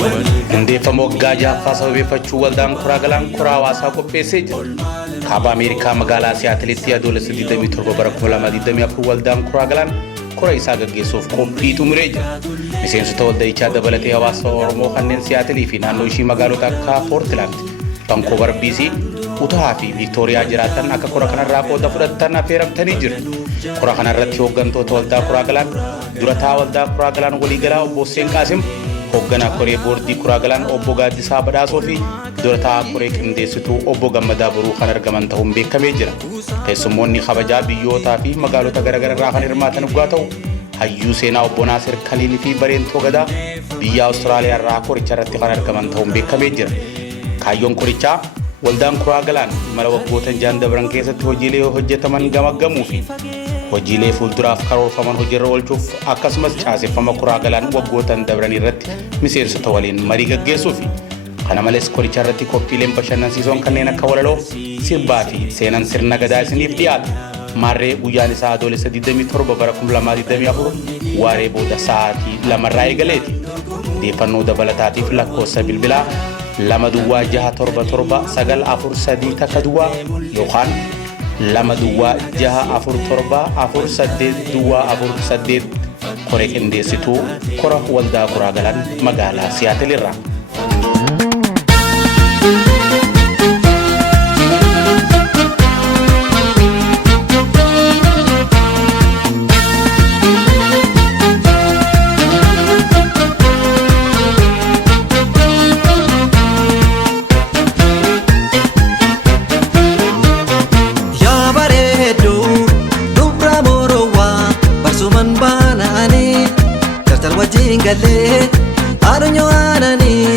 hundeeffama waggaa jahaffaa sababeeffachuu waldaan kuraa galaan kuraa hawaasaa qopheessee jira. Kaaba Ameerikaa magaalaa Siyaatilitti adoolessa 27 bara 2024 waldaan kuraa galaan kura isaa gaggeessuuf qophii xumuree jira. Miseensota waldichaa dabalatee hawaasa Oromoo kanneen Siyaatilii fi naannoo ishii magaalota akka Portland, Vancouver, BC, Utah fi Victoria jiraatan akka kura kanarraa qooda fudhatan affeeramtanii jiru. Kura kanarratti hooggantoota waldaa kuraa galaan durataa waldaa kuraa galaan waliigalaa obbo Hussein Qaasim, hoogganaa koree boordii kuraa galaan obbo Gaaddisaa Badhaasoo fi durataa koree qindeessituu obbo Gammadaa Boruu kan argaman ta'uun beekamee jira. Keessummoonni kabajaa biyyootaa fi magaalota garaagaraa irraa kan hirmaatan dhugaa ta'u hayyuu seenaa obbo Naasir Kaliilii fi Bareentoo Gadaa biyya Awustiraaliyaa irraa koricha irratti kan argaman ta'uun beekamee jira. Kaayyoon korichaa waldaan kuraa galaan mala waggootan jaan dabran keessatti hojiilee hojjetaman gamaggamuu fi hojiilee fuulduraaf karoorfaman hojiirra oolchuuf akkasumas caaseffama kuraa galaan waggootan dabran irratti miseensota waliin marii gaggeessuufi. Kana malees koricha irratti qophiileen bashannansiisoon kanneen akka walaloo, sirbaa fi seenan sirna gadaa isiniif dhiyaatu. Marree guyyaan isaa adoolessa 27 bara 2024 waaree booda sa'aatii 2 irraa eegaleeti. Odeeffannoo dabalataatiif lakkoofsa bilbilaa 2-6-7-7-9-4-3 yookaan 2-6-4-7-4-8 koree qindeessituu kora waldaa kuraa galaan magaalaa Siyaatil irraa. Galee adunyoo aananii